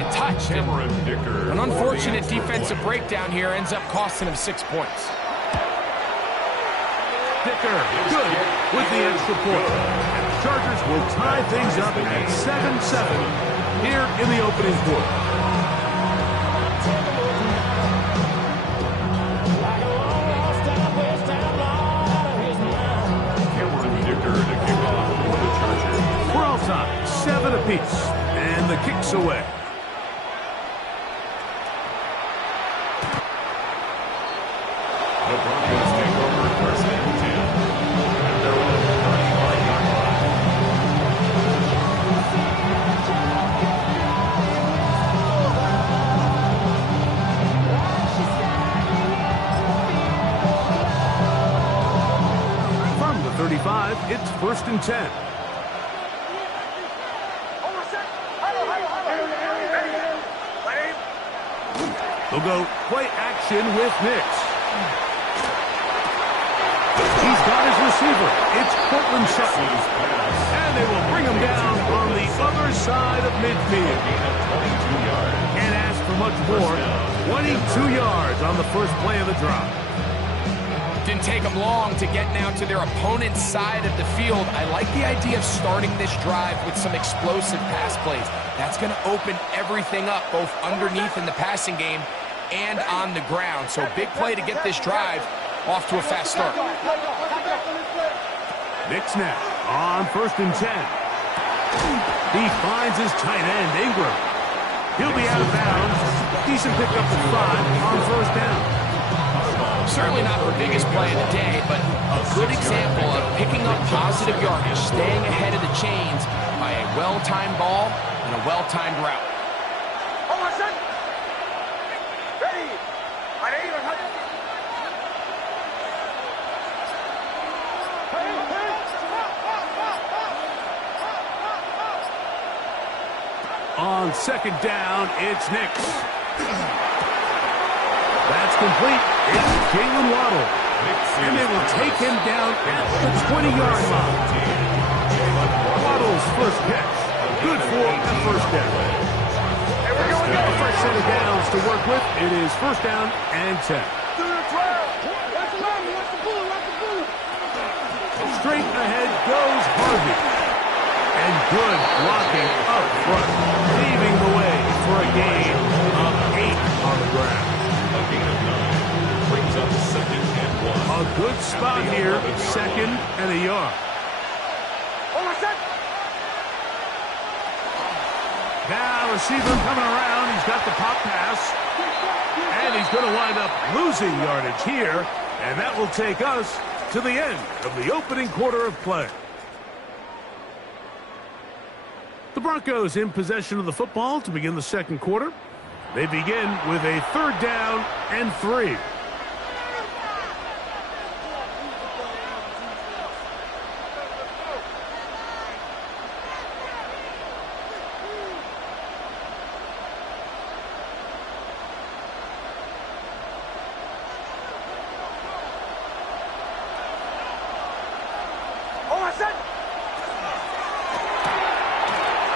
get touched. And an unfortunate defensive breakdown here ends up costing him 6 points. Dicker, good with the extra point. And the Chargers will tie things up at 7-7 here in the opening quarter. We're all tied, 7 apiece, and the kick's away. The Broncos take over first and 10. At their own 35-yard line. From the 35, it's first and 10. They'll go play action with Nix. He's got his receiver. It's Cortland Sutton. And they will bring him down on the other side of midfield. Can't ask for much more. 22 yards on the first play of the drive. Didn't take them long to get now to their opponent's side of the field. I like the idea of starting this drive with some explosive pass plays. That's going to open everything up, both underneath in the passing game and on the ground. So big play to get this drive off to a fast start. Nix now on first and 10. He finds his tight end, Ingram. He'll be out of bounds. Decent pickup at 5 on first down. Certainly not the biggest play of the day, but a good example of picking up positive yardage, staying ahead of the chains by a well-timed ball and a well-timed route. On second down, it's Nix. That's complete. It's Jalen Waddle. And they will take him down at the 20-yard line. Waddle's first catch. Good for a first down. A fresh set of downs to work with. It is first down and 10. Straight ahead goes Harvey. And good blocking up front, leaving the way for a gain of 8 on the ground. A gain of 9 brings up second and 1. A good spot here, second and a yard. Now receiver coming around, he's got the pop pass. And he's going to wind up losing yardage here. And that will take us to the end of the opening quarter of play. The Broncos in possession of the football to begin the second quarter. They begin with a third down and 3.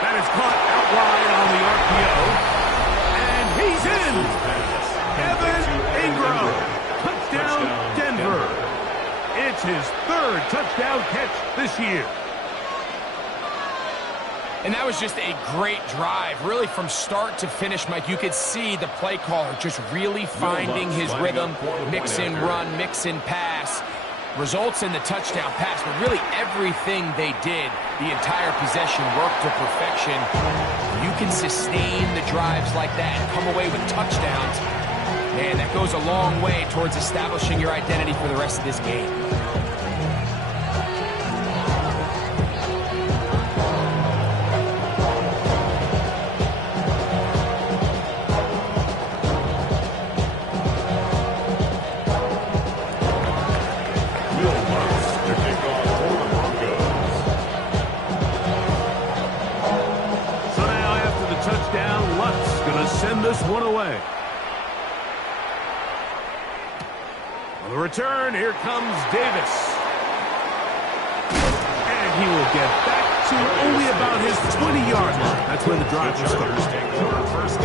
That is caught out wide on the RPO. And he's in. Evan Ingram. Touchdown, Denver. It's his third touchdown catch this year. And that was just a great drive, really from start to finish, Mike. You could see the play caller just really finding his rhythm, mix in run, mix in pass. Results in the touchdown pass, but really everything they did, the entire possession worked to perfection. You can sustain the drives like that and come away with touchdowns. Man, that goes a long way towards establishing your identity for the rest of this game. Send this one away. On the return, here comes Davis. And he will get back to only about his 20-yard line. That's where the drive will start.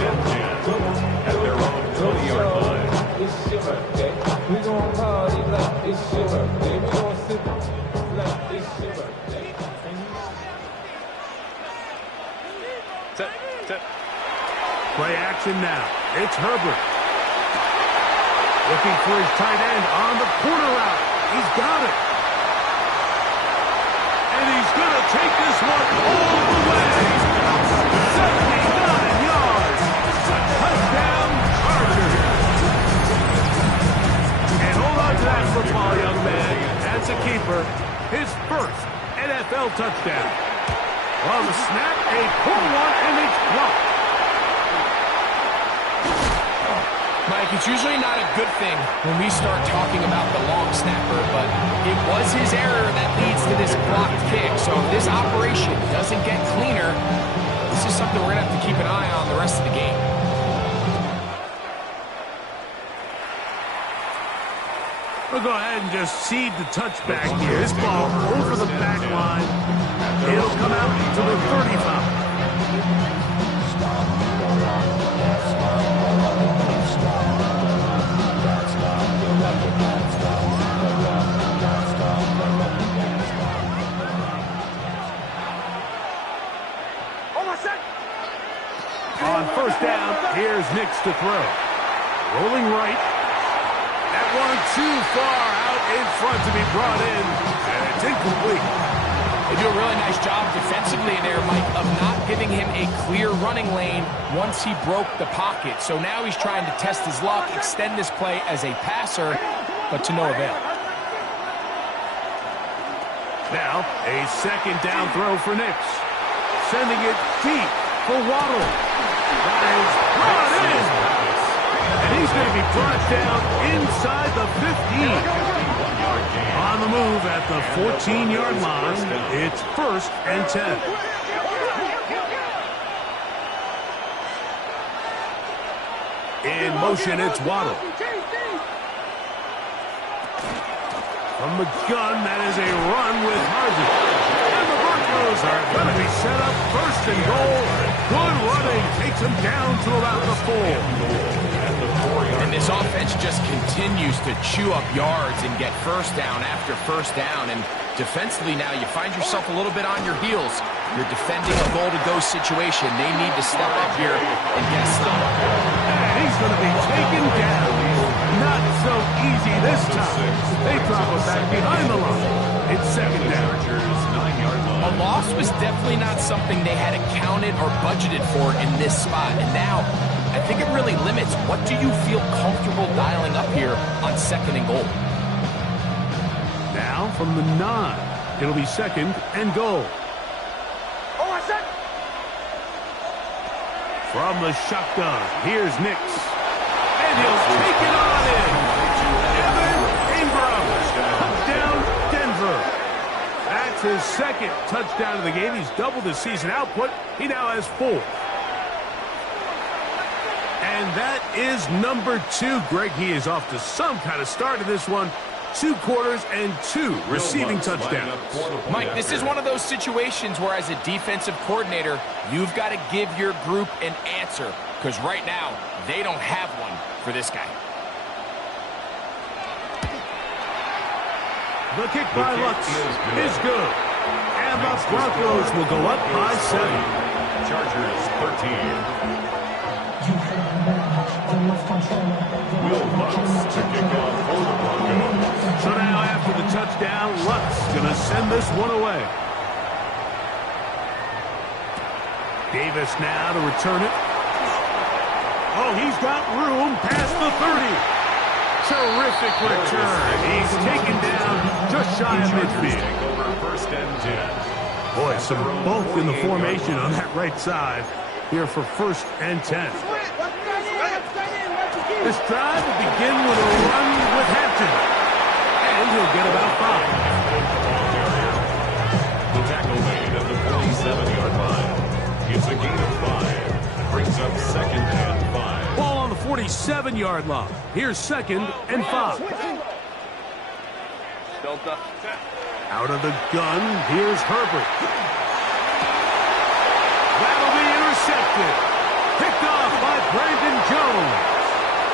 Play action now. It's Herbert. Looking for his tight end on the corner route. He's got it. And he's going to take this one all the way. 79 yards. Touchdown, Chargers. And hold on to that football, young man. That's a keeper. His first NFL touchdown. On the snap, a pull one, and it's blocked. Mike, it's usually not a good thing when we start talking about the long snapper, but it was his error that leads to this blocked kick. So if this operation doesn't get cleaner, this is something we're going to have to keep an eye on the rest of the game. We'll go ahead and just seed the touchback here. This ball over the back line. It'll come out to the 35. On first down, here's Nix to throw. Rolling right. That one too far out in front to be brought in, and it's incomplete. They do a really nice job defensively in there, Mike, of not giving him a clear running lane once he broke the pocket. So now he's trying to test his luck, extend this play as a passer, but to no avail. Now, a second down throw for Nix. Sending it deep for Waddle. That is brought in. And he's going to be brought down inside the 15. On the move at the 14-yard line, it's 1st and 10. In motion, it's Waddle. From the gun, that is a run with Harvey. And the Broncos are going to be set up 1st and goal. Good running takes him down to about the 4. And this offense just continues to chew up yards and get first down after first down. And defensively now, you find yourself a little bit on your heels. You're defending a goal-to-go situation. They need to step up here and get a stop. And he's going to be taken down. Not so easy this time. They drop him back behind the line. It's 2nd down. A loss was definitely not something they had accounted or budgeted for in this spot. And now, I think it really limits what do you feel comfortable dialing up here on 2nd and goal. Now from the 9, it'll be 2nd and goal. From the shotgun, here's Nix. And he'll take it on in. Evan Ingram. Touchdown, Denver. That's his 2nd touchdown of the game. He's doubled his season output. He now has 4. And that is number 2. Greg, he is off to some kind of start in this one. 2 quarters and 2 receiving touchdowns. Mike, this is one of those situations where as a defensive coordinator, you've got to give your group an answer. Because right now, they don't have one for this guy. The kick by Lutz is good. And the Broncos will go up by 7. Chargers 13. Will Lutz to kick off for the Broncos. So now after the touchdown, Lutz going to send this one away. Davis now to return it. Oh, he's got room past the 30. Terrific return. He's taken down just shy of midfield. Take over 1st and 10. Boy, some bulk in the formation on that right side here for 1st and 10. This drive will begin with a run with Hampton. And he'll get about 5. The tackle made at the 47-yard line. It's a gain of 5. Brings up 2nd and 5. Ball on the 47-yard line. Here's 2nd and 5. Out of the gun, here's Herbert. That'll be intercepted. Picked off by Brandon Jones.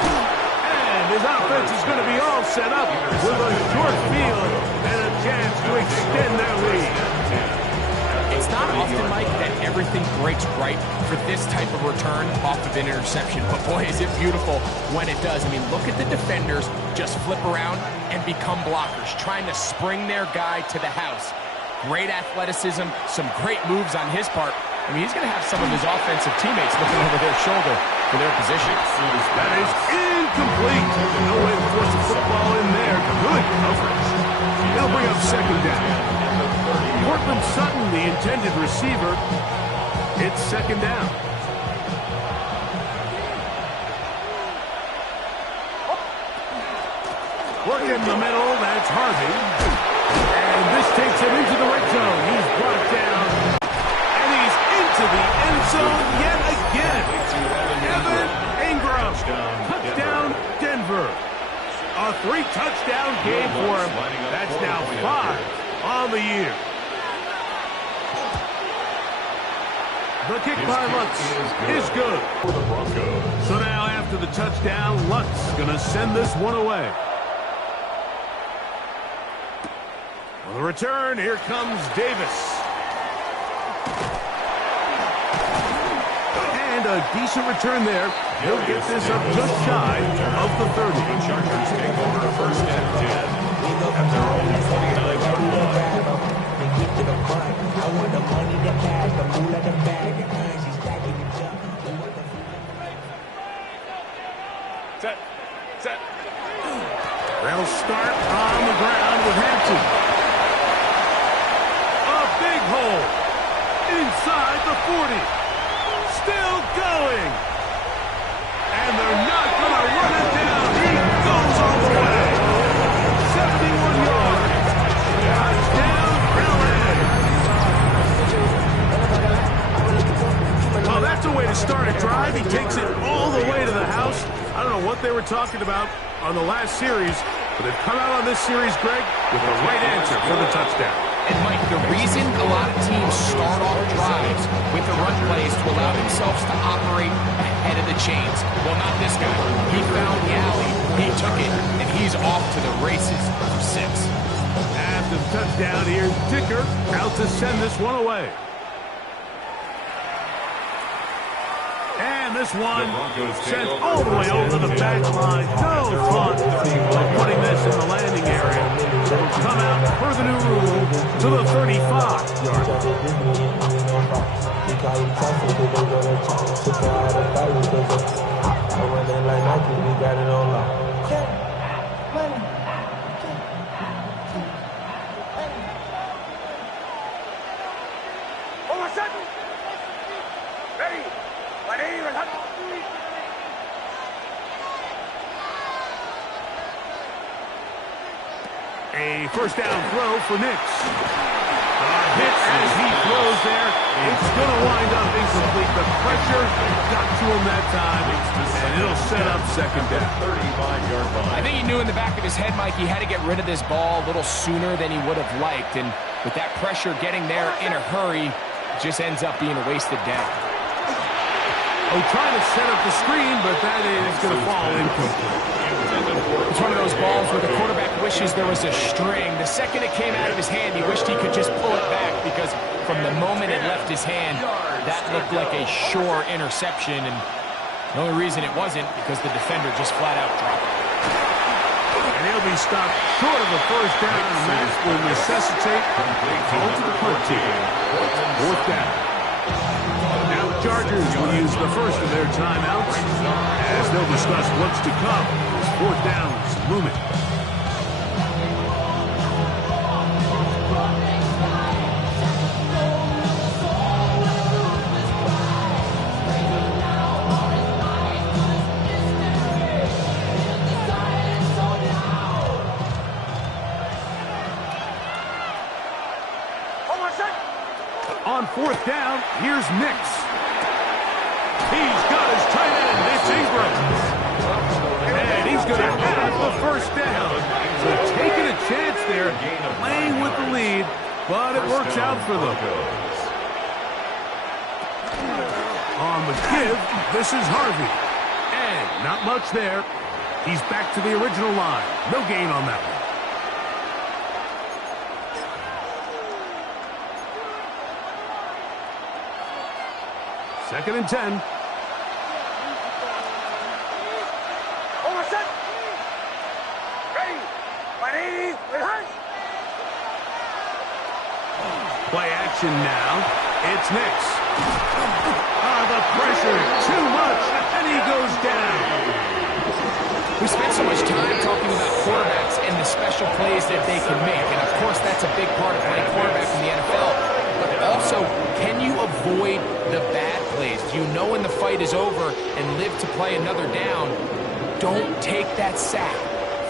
And his offense is going to be all set up with a short field and a chance to extend their lead. It's not often, Mike, that everything breaks right for this type of return off of an interception. But boy, is it beautiful when it does. I mean, look at the defenders just flip around and become blockers, trying to spring their guy to the house. Great athleticism, some great moves on his part. I mean, he's going to have some of his offensive teammates looking over their shoulder for their position. That is incomplete. No way to force the football in there. Good coverage. They'll bring up second down. Cortland Sutton, the intended receiver. It's second down. Work in the middle, that's Harvey. And this takes him into the red zone. He's brought down. And he's into the end zone yet again. Evan Ingram. Touchdown, Denver. A 3-touchdown game for him. That's now 5 on the year. The kick by Lutz is good. So now after the touchdown, Lutz going to send this one away. On the return, here comes Davis. And a decent return there. He'll get this up just shy of the 30. The Chargers take over first and 10 at their own 29-yard line. I want the money, the cash, the food, and the bag. And she's stacking the jump. Set. They'll start on the ground with Hampton. A big hole inside the 40. Still going. And they're not going to run it down. He goes all the way. 71 yards. Touchdown, LA. Well, that's a way to start a drive. He takes it all the way to the house. I don't know what they were talking about on the last series, but they've come out on this series, Greg, with the right answer for the touchdown. And, Mike, the reason a lot of teams start off drives with the run plays to allow themselves to operate ahead of the chains. Well, not this guy. He found the alley, he took it, and he's off to the races for 6. After the touchdown, here's Dicker out to send this one away. And this one sent all the way over the back line. No fun putting this in the landing area. It'll come out per the new rule to the 35-yard line. A first down throw for Nix. Hit as he throws there. It's going to wind up incomplete. The pressure got to him that time, and it'll set up second down. 35-yard line. I think he knew in the back of his head, Mike, he had to get rid of this ball a little sooner than he would have liked. And with that pressure getting there in a hurry, it just ends up being a wasted down. Oh, trying to set up the screen, but that is going to fall incomplete. It's one of those balls where the quarterback wishes there was a string. The second it came out of his hand, he wished he could just pull it back because from the moment it left his hand, that looked like a sure interception. And the only reason it wasn't because the defender just flat out dropped it. And he'll be stopped short of a first down, and that will necessitate a call to the punt team. Fourth down. Now the Chargers will use the first of their timeouts as they'll discuss what's to come. Fourth down's looming. On fourth down, here's Nix. He's got his tight end. It's Ingram. And he's going to have the first down. So taking a chance there, playing with the lead, but it works out for them. On the give, this is Harvey. And not much there. He's back to the original line. No gain on that one. 2nd and 10. Play action now. It's Nix. The pressure, too much, and he goes down. We spent so much time talking about quarterbacks and the special plays that they can make, and of course that's a big part of playing quarterback in the NFL. But also, can you avoid the bad plays? Do you know when the fight is over and live to play another down? Don't take that sack.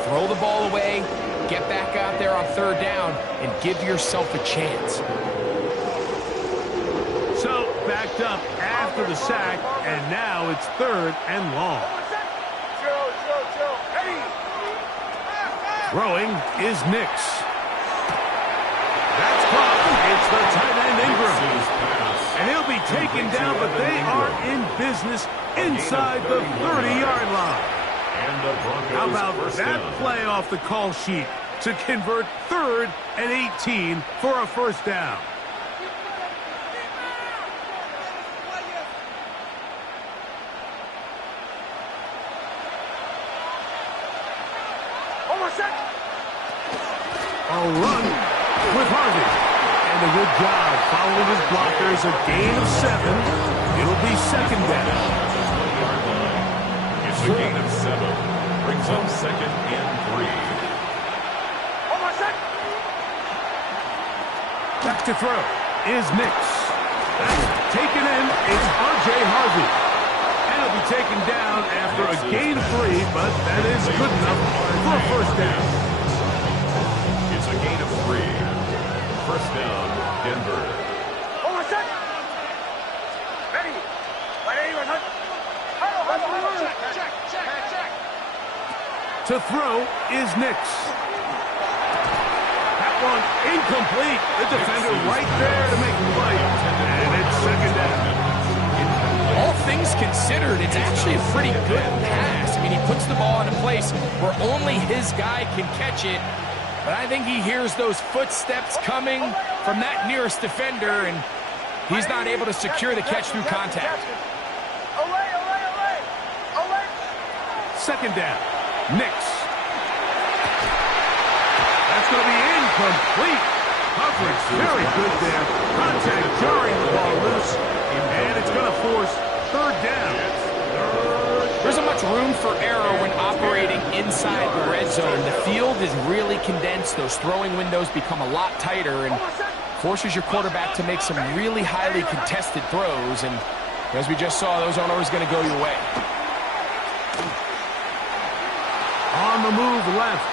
Throw the ball away, get back out there on 3rd down, and give yourself a chance. So, backed up after the sack, and now it's 3rd and long. Throwing is Nix. That's caught. It's the tight end Ingram. And he'll be taken down, but they are in business inside the 30-yard line. How about that play off the call sheet to convert 3rd and 18 for a 1st down? A run with Harvey. And a good job following his blockers. A gain of 7. It'll be 2nd down. It's a gain of 7. Brings up 2nd and 3. Back to throw is Nix. That's taken in is R.J. Harvey. And he'll be taken down after a gain of 3, but that is good enough for a 1st down. It's a gain of 3. 1st down, Denver. To throw is Nix. That one incomplete. The defender right there to make the play. And it's 2nd down. All things considered, it's actually a pretty good pass. I mean, he puts the ball in a place where only his guy can catch it. But I think he hears those footsteps coming from that nearest defender, and he's not able to secure the catch through contact. 2nd down. Nix. That's going to be incomplete. Coverage very good there. Contact jarring the ball loose. And it's going to force 3rd down. There isn't much room for error when operating inside the red zone. The field is really condensed. Those throwing windows become a lot tighter and forces your quarterback to make some really highly contested throws. And as we just saw, those aren't always going to go your way. On the move left.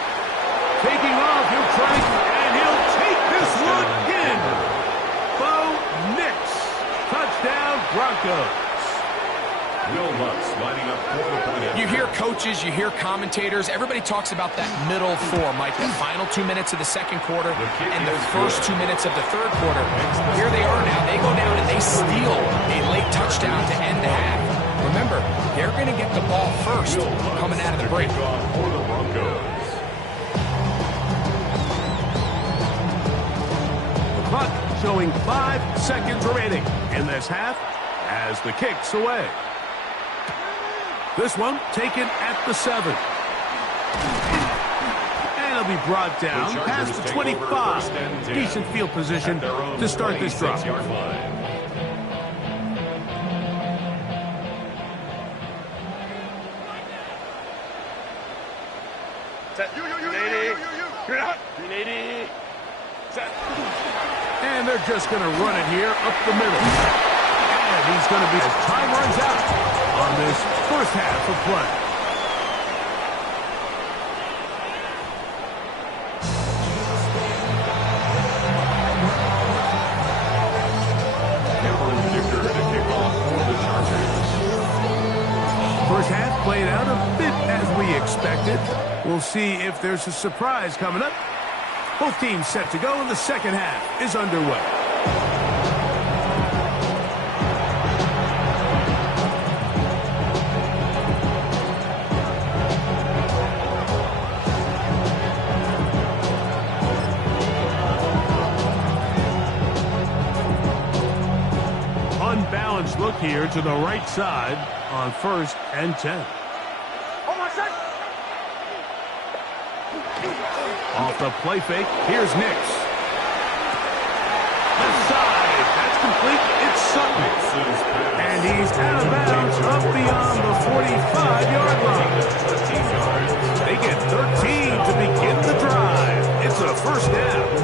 Taking off, he'll try, and he'll take this one in. Bo Nix. Touchdown, Broncos. Will Lutz lining up for the point. You hear coaches, you hear commentators, everybody talks about that middle 4, Mike, the final 2 minutes of the 2nd quarter and the first 2 minutes of the 3rd quarter. Here they are now. They go down and they steal a late touchdown to end the half. Remember, they're going to get the ball first coming out of the break. For the Broncos. The clock showing 5 seconds remaining in this half as the kick's away. This one taken at the 7. And it'll be brought down past the 25. Decent field position to start this drive. And they're just going to run it here up the middle. And he's going to be as time runs out on this 1st half of play. First half played out a bit as we expected. We'll see if there's a surprise coming up. Both teams set to go, and the 2nd half is underway. Unbalanced look here to the right side on 1st and 10. Off the play fake, here's Nix. Left side, that's complete. It's Sutton. And he's out of bounds up beyond the 45-yard line. They get 13 to begin the drive. It's a first down.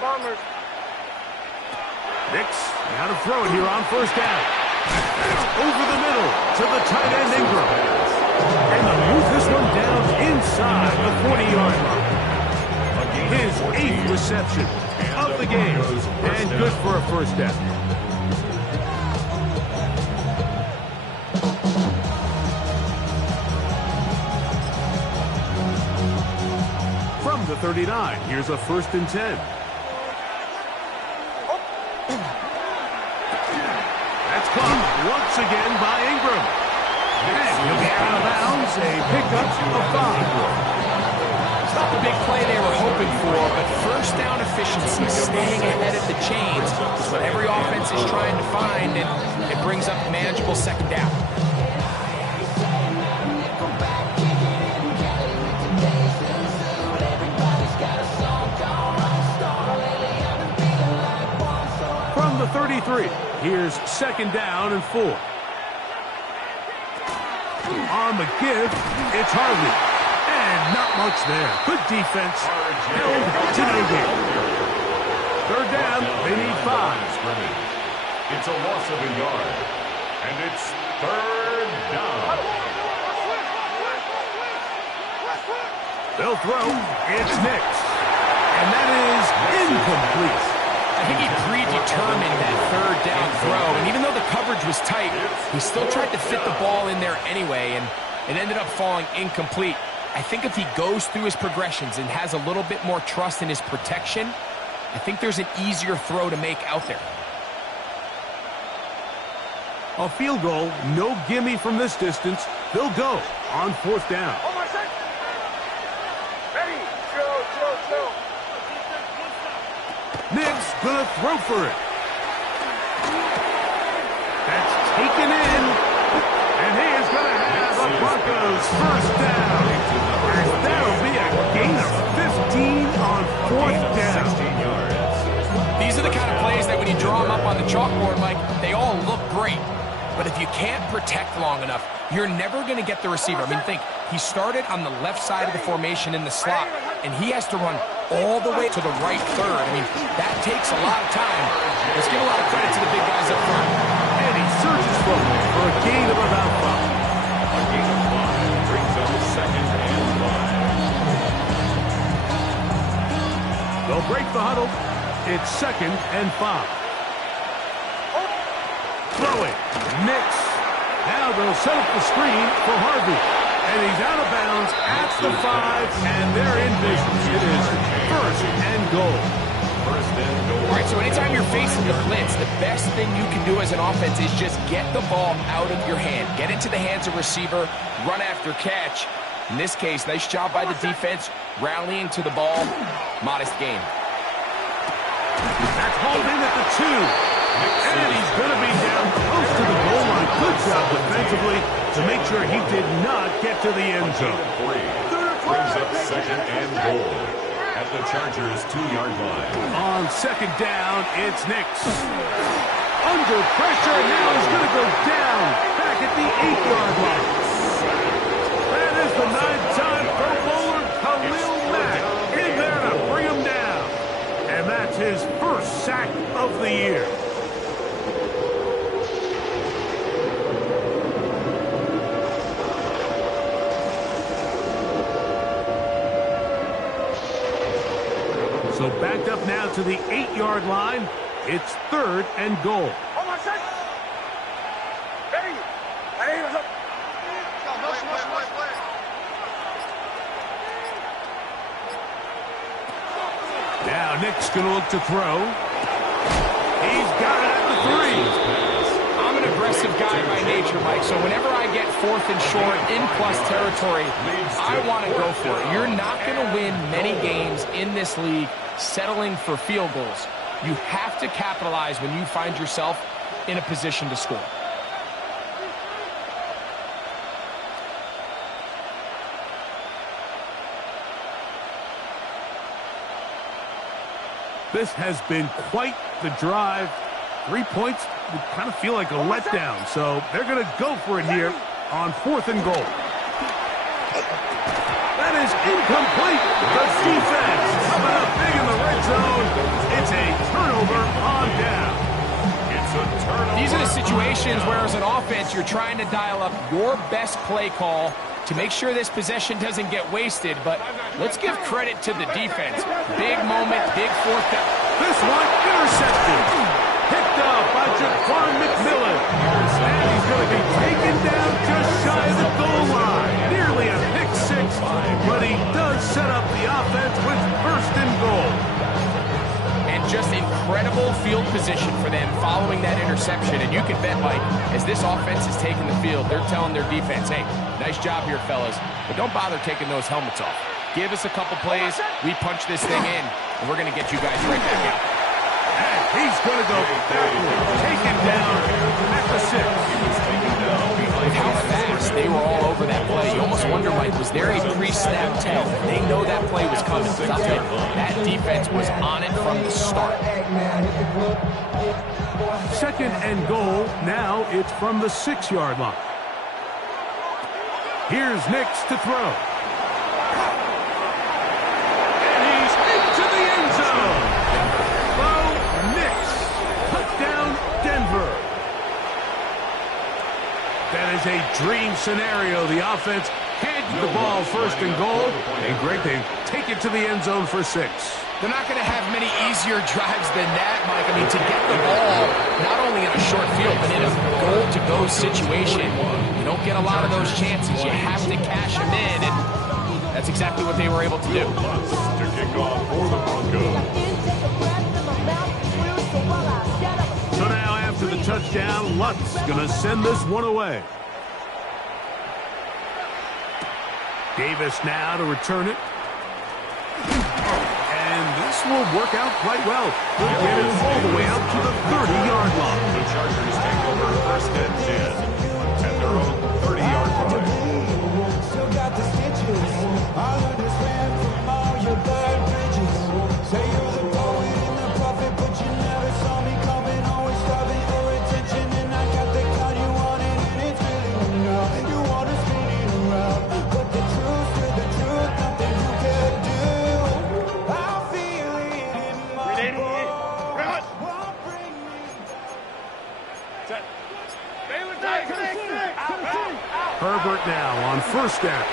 Bombers. Nix, now to throw it here on first down. Over the middle to the tight end Ingram. And they'll move this one down inside the 40-yard line. His 8th reception of the game. And good for a first down. From the 39, here's a 1st and 10. That's caught once again by Ingram. And he'll be out of bounds, a pickup of 5. It's not the big play they were hoping for, but first down efficiency, staying ahead of the chains, is what every offense is trying to find, and it brings up a manageable second down. From the 33, here's 2nd down and 4. On the give, it's Harvey. And not much there. Good defense. Held to no gain. 3rd down, they need 5. It's a loss of a yard. And it's 3rd down. They'll throw. It's Nix. And that is incomplete. I think he predetermined that 3rd down throw, and even though the coverage was tight, he still tried to fit the ball in there anyway, and it ended up falling incomplete. I think if he goes through his progressions and has a little bit more trust in his protection, I think there's an easier throw to make out there. A field goal, no gimme from this distance. They'll go on 4th down. Nix gonna throw for it. That's taken in. And he is gonna have the Broncos first down. And that'll be a gain of 15 on 4th down. 16 yards. These are the kind of plays that when you draw them up on the chalkboard, Mike, they all look great. But if you can't protect long enough, you're never going to get the receiver. I mean, think, he started on the left side of the formation in the slot, and he has to run all the way to the right third. I mean, that takes a lot of time. Let's give a lot of credit to the big guys up front. And he surges forward for a gain of about 5. A gain of 5 brings up 2nd and 5. They'll break the huddle. It's 2nd and 5. Throw it. Nix. Now they'll set up the screen for Harvey. And he's out of bounds at the 5, and they're in business. It is 1st and goal. 1st and goal. All right, so anytime you're facing the blitz, the best thing you can do as an offense is just get the ball out of your hand. Get into the hands of receiver, run after catch. In this case, nice job by the defense, rallying to the ball. Modest gain. That's hauled in at the 2. And he's going to be down close to the goal line. Good job defensively to make sure he did not get to the end zone. 3 brings up 2nd and goal at the Chargers' 2-yard line. On 2nd down, it's Nix. Under pressure, now he's going to go down back at the 8-yard line. That is the 9-time Pro Bowler Khalil Mack in there to bring him down. And that's his first sack of the year. So backed up now to the 8-yard line. It's 3rd and goal. Now Nick's going to look to throw. He's got it at the 3. I'm going to grab aggressive guy by nature, Mike, so whenever I get 4th and short in plus territory, I want to go for it. You're not going to win many games in this league settling for field goals. You have to capitalize when you find yourself in a position to score. This has been quite the drive. 3 points would kind of feel like a letdown, so they're going to go for it here on 4th and goal. That is incomplete. The defense coming up big in the red zone. It's a turnover on down. It's a turnover. These are the situations where, as an offense, you're trying to dial up your best play call to make sure this possession doesn't get wasted. But let's give credit to the defense. Big moment, big 4th down. This one intercepted. Picked up by Jaquan McMillan. And he's going to be taken down just shy of the goal line. Nearly a pick 6, but he does set up the offense with 1st and goal. And just incredible field position for them following that interception. And you can bet, Mike, as this offense is taking the field, they're telling their defense, hey, nice job here, fellas, but don't bother taking those helmets off. Give us a couple plays, we punch this thing in, and we're going to get you guys right back out. And he's going to go backward, taken down at the 6. With how fast they were all over that play, you almost wonder, Mike, was there a pre-snap tell? They know that play was coming. I'll tell you, that defense was on it from the start. 2nd and goal. Now it's from the 6-yard line. Here's Nix to throw. And he's into the end zone. Bo Nix. Touchdown, Denver. That is a dream scenario. The offense hands the ball 1st and goal. And great, they take it to the end zone for 6. They're not going to have many easier drives than that, Mike. I mean, to get the ball, not only in a short field, but in a goal-to-go situation, you don't get a lot of those chances. You have to cash them in, and that's exactly what they were able to do. To kick off for the Broncos. So now after the touchdown, Lutz going to send this one away. Davis now to return it. And this will work out quite well. He'll get it all the way out to the 30-yard line. The Chargers take over 1st and 10 at their own 30-yard line. Still got the stitches. I understand from all your bad bridges. Say you're the poet and the prophet, but you never saw me coming. Always starving for attention, and I got the kind you wanted, and it's really now. You want to spin it around, but the truth, nothing you can do. I feel it in my bones. Won't bring me down. Herbert now on 1st down.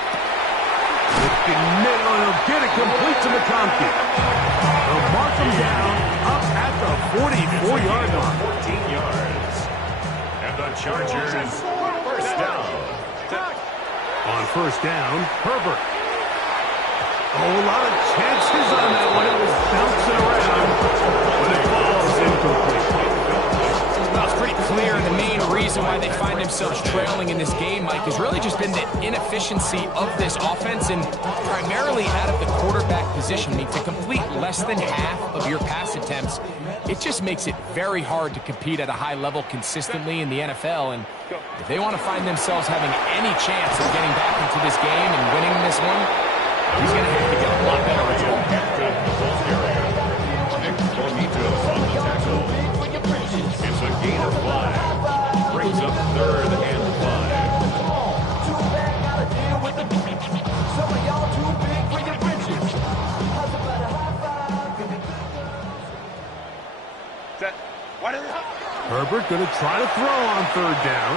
Looking middle, and he'll get it complete to McConkey. They'll mark him down up at the 44-yard line. 14 yards. And the Chargers 1st down. On 1st down, Herbert. Oh, a lot of chances on that one. It was bouncing around, but it falls incomplete. Well, it's pretty clear the main reason why they find themselves trailing in this game, Mike, has really just been the inefficiency of this offense and primarily out of the quarterback position. I mean, to complete less than half of your pass attempts, it just makes it very hard to compete at a high level consistently in the NFL. And if they want to find themselves having any chance of getting back into this game and winning this one, he's going to have to get a lot better at all. It's a gain of 5. Brings up 3rd and 5. Herbert going to try to throw on 3rd down.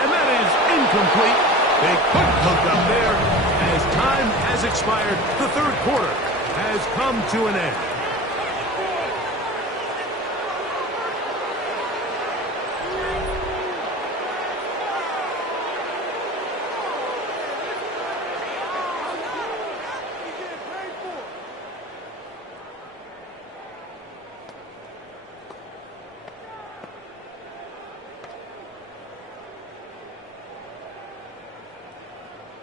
And that is incomplete. They couldn't hook up there. As time has expired, the 3rd quarter has come to an end.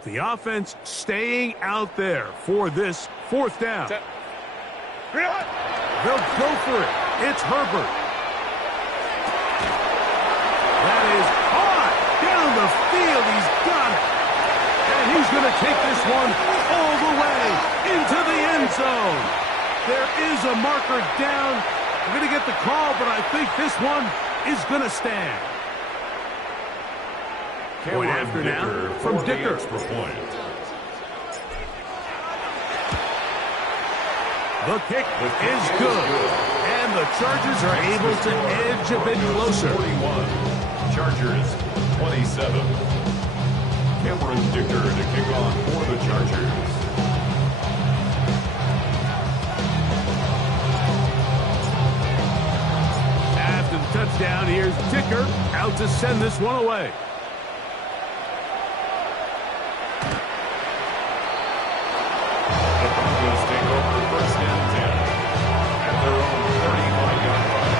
The offense staying out there for this fourth down. They'll go for it. It's Herbert. That is hard down the field. He's got it. And he's going to take this one all the way into the end zone. There is a marker down. I'm going to get the call, but I think this one is going to stand. Point after now from Dicker. The kick is good. And the Chargers are able to edge a bit closer. 41. Chargers 27. Cameron Dicker to kick off for the Chargers. After the touchdown, here's Dicker out to send this one away. The Broncos take over first and 10 at their own 35-yard line.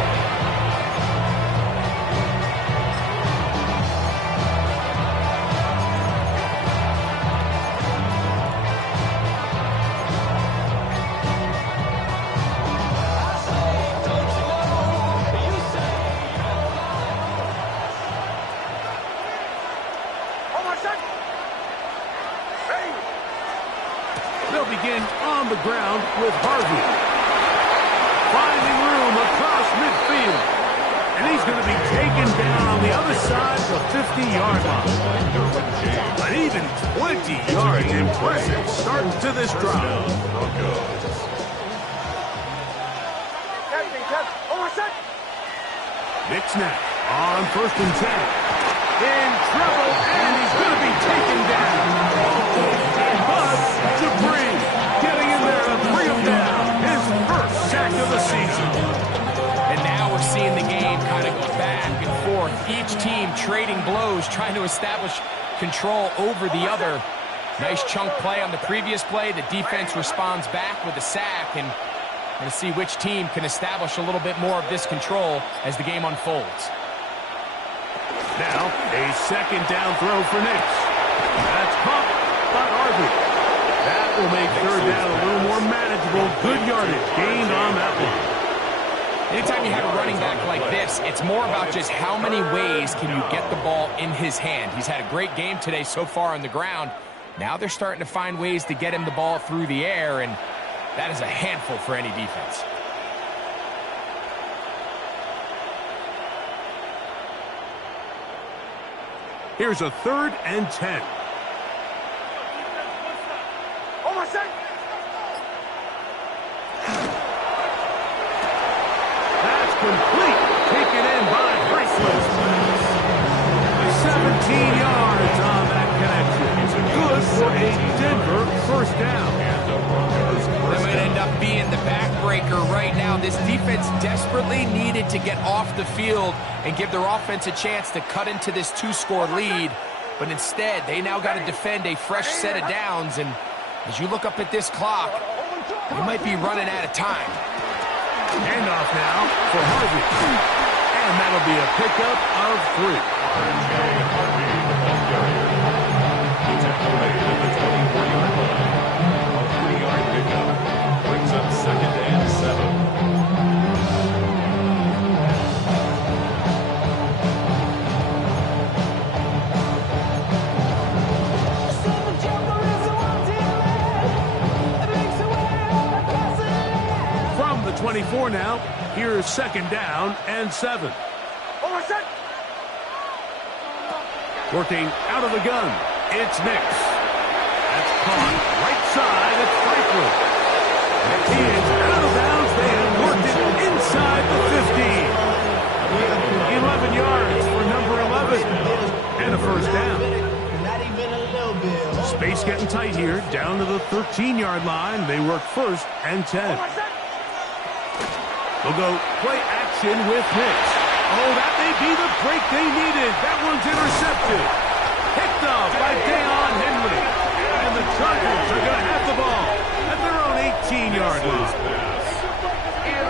They'll begin on the ground with Harvey. Finding room across midfield. And he's going to be taken down on the other side of the 50-yard line. But even 20 yards, impressive start to this drive. Nick snap on 1st and 10. In trouble, and he's going to be taken down. But Dupree getting in there to bring him down. His first sack of the season. And now we're seeing the game kind of go back and forth. Each team trading blows, trying to establish control over the other. Nice chunk play on the previous play. The defense responds back with a sack, and we're going to see which team can establish a little bit more of this control as the game unfolds. Now, a second down throw for Nix. That's caught by Harvey. That will make third down a little more manageable. Good yardage gained on that one. Anytime you have a running back like this, it's more about just how many ways can you get the ball in his hand. He's had a great game today so far on the ground. Now they're starting to find ways to get him the ball through the air, and that is a handful for any defense. Here's a 3rd and 10. That's complete. Taken in by Franklin. 17 yards on that connection. Good for a Denver first down. That might end up being the backbreaker right now. This defense desperately needed to get off the field and give their offense a chance to cut into this 2-score lead. But instead, they now got to defend a fresh set of downs. And as you look up at this clock, they might be running out of time. Handoff now for Harvey. And that'll be a pickup of 3. R.J. Harvey, the ball carrier. He tackled at the 24-yard line. A 3-yard pickup brings up 2nd and 7. From the 24 now, here's 2nd down and 7. Working out of the gun, it's Nix. That's caught right side, it's Franklin. He is out of bounds. They have worked it inside the 15. 11 yards for number 11. And a first down. Space getting tight here, down to the 13-yard line. They work 1st and 10. They'll go play action with Nix. Oh, that may be the break they needed. That one's intercepted. Picked off by Deion Henry. And the Chargers are going to have the ball at their own 18-yard line.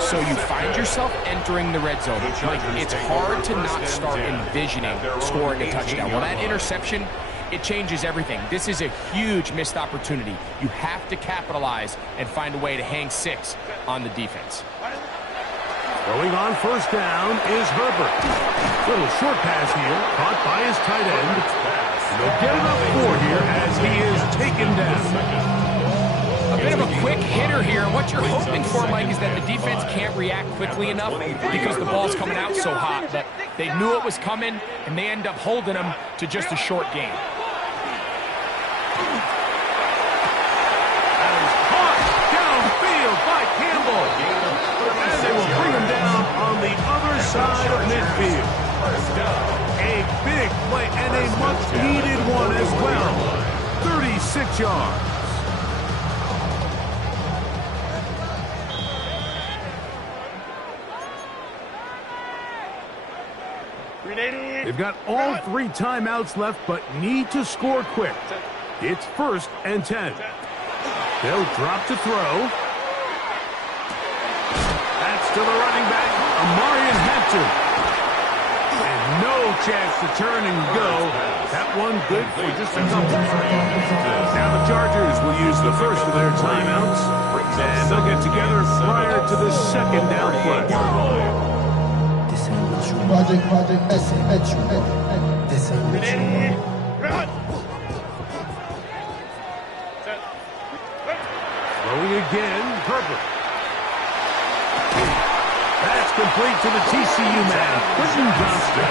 So you find yourself entering the red zone. Like, it's hard to not start envisioning scoring a touchdown. Well, that interception it changes everything. This is a huge missed opportunity. You have to capitalize and find a way to hang 6 on the defense. Throwing on first down is Herbert. Little short pass here, caught by his tight end. They'll get it up 4 here as he is taken down. A bit of a quick hitter here. What you're hoping for, Mike, is that the defense can't react quickly enough because the ball's coming out so hot. But they knew it was coming, and they end up holding them to just a short gain. That is caught downfield by Campbell. And they will bring him down on the other side of midfield. A big play and a much-needed one as well. 36 yards. They've got all 3 timeouts left, but need to score quick. It's 1st and 10. They'll drop to throw. That's to the running back, Amarian Hampton. And no chance to turn and go. That one good for just a couple. Now the Chargers will use the first of their timeouts, and they'll get together prior to the 2nd down play. Project, this ain't what you want. Throwing again, Herbert. That's complete to the TCU man, Quentin Johnston.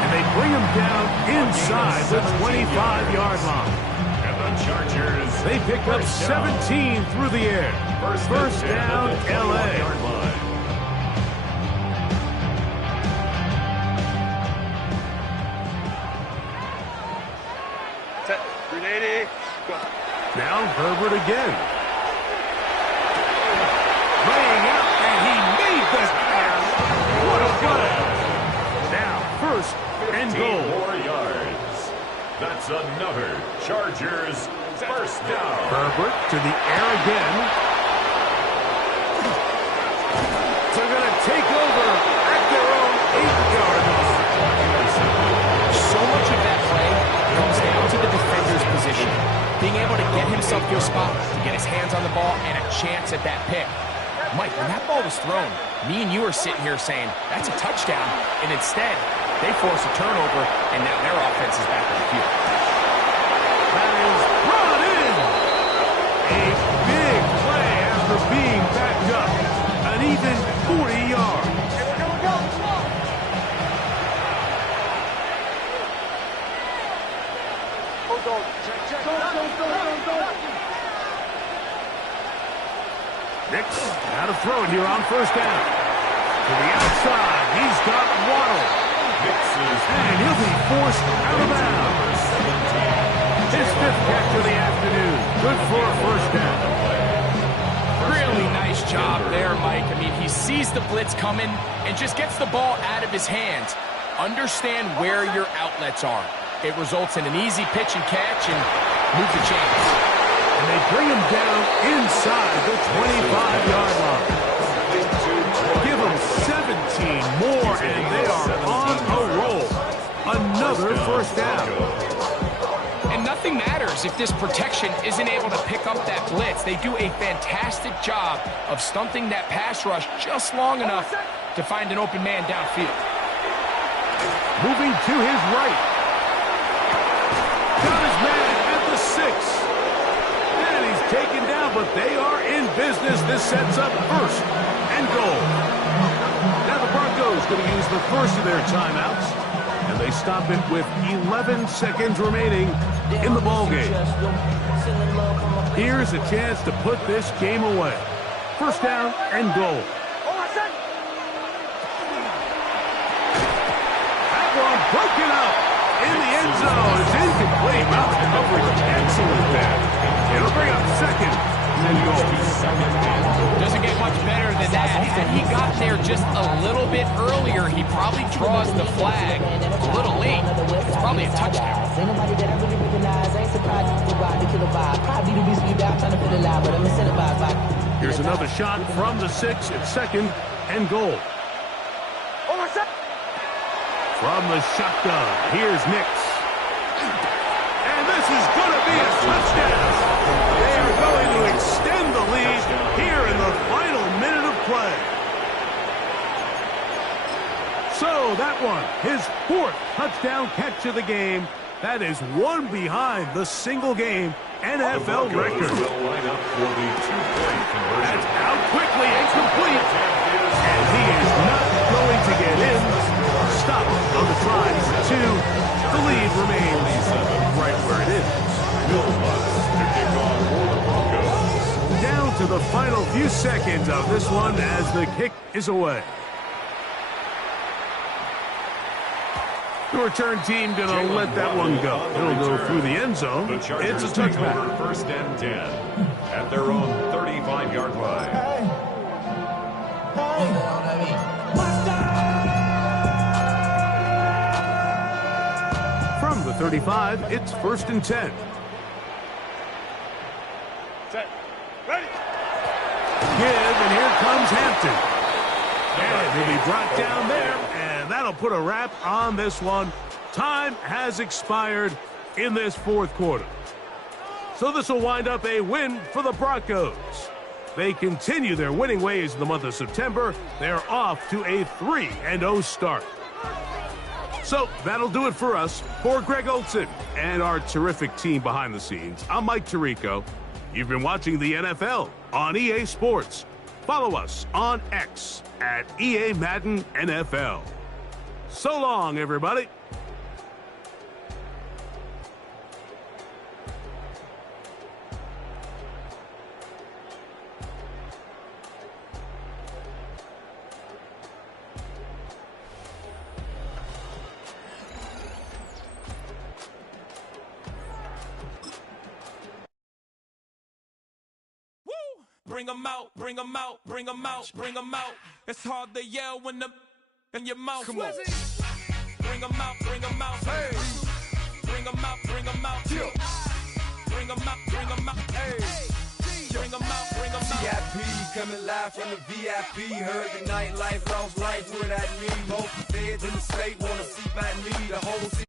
And they bring him down inside the 25-yard line. And the Chargers, they pick up 17 through the air. First down, LA. Now Herbert again. Laying out, and he made the pass. What a play. Now 1st and goal. 15 more yards. That's another Chargers first down. Herbert to the air again. They're going to take over at their own 8-yard line. So much of that play comes down to the defender's position. Being able to get himself to a spot, to get his hands on the ball, and a chance at that pick. Mike, when that ball was thrown, me and you are sitting here saying, that's a touchdown, and instead, they force a turnover, and now their offense is back on the field. That is brought in. A big play after being backed up. An even 40 yards. Nix, now to throw it here on first down. To the outside, he's got Waddle. And he'll be forced out of bounds. His 5th catch of the afternoon. Good for a first down. Really nice job there, Mike. I mean, he sees the blitz coming and just gets the ball out of his hands. Understand where your outlets are. It results in an easy pitch and catch and moves the chains. And they bring him down inside the 25-yard line. Give them 17 more, and they are on a roll. Another first down. And nothing matters if this protection isn't able to pick up that blitz. They do a fantastic job of stunting that pass rush just long enough to find an open man downfield. Moving to his right. Got his man at the 6. And he's taken down, but they are in business. This sets up 1st and goal. Now the Broncos going to use the first of their timeouts. And they stop it with 11 seconds remaining in the ballgame. Here's a chance to put this game away. First down and goal. That one broken up in the end zone. It's incomplete. Mouth coverage excellent there. It'll bring up 2nd and goal. Doesn't get much better than that. Had he got there just a little bit earlier, he probably draws the flag a little late. It's probably a touchdown. Here's another shot from the 6 at 2nd and goal. From the shotgun, here's Nix. Oh, that one, his 4th touchdown catch of the game. That is one behind the single-game NFL record. Will line up for the 2-point conversion. That's out quickly and complete. And he is not going to get in. Stop on the try for 2. The lead remains right where it is. Will Lutz to kick off for the Broncos. Down to the final few seconds of this one as the kick is away. The return team going to let that one go. It'll go through the end zone. It's a touchback. Over 1st and 10 at their own 35-yard line. From the 35, it's 1st and 10. Set. Ready. Give, and here comes Hampton. And he'll be brought down there, and that'll put a wrap on this one. Time has expired in this 4th quarter. So this will wind up a win for the Broncos. They continue their winning ways in the month of September. They're off to a 3-0 start. So that'll do it for us. For Greg Olsen and our terrific team behind the scenes, I'm Mike Tirico. You've been watching the NFL on EA Sports. Follow us on X at EA Madden NFL. So long, everybody. Bring 'em out, bring 'em out, bring 'em out, bring 'em out. It's hard to yell when the in your mouth. Come on. Bring 'em out, bring 'em out. Hey. Bring 'em out, bring 'em out. Yeah. Bring 'em out, bring 'em out. Hey. Bring 'em out, bring 'em out. VIP coming live from the VIP. Heard the nightlife, lost life without me. Both feds in the state wanna see by me. The whole city.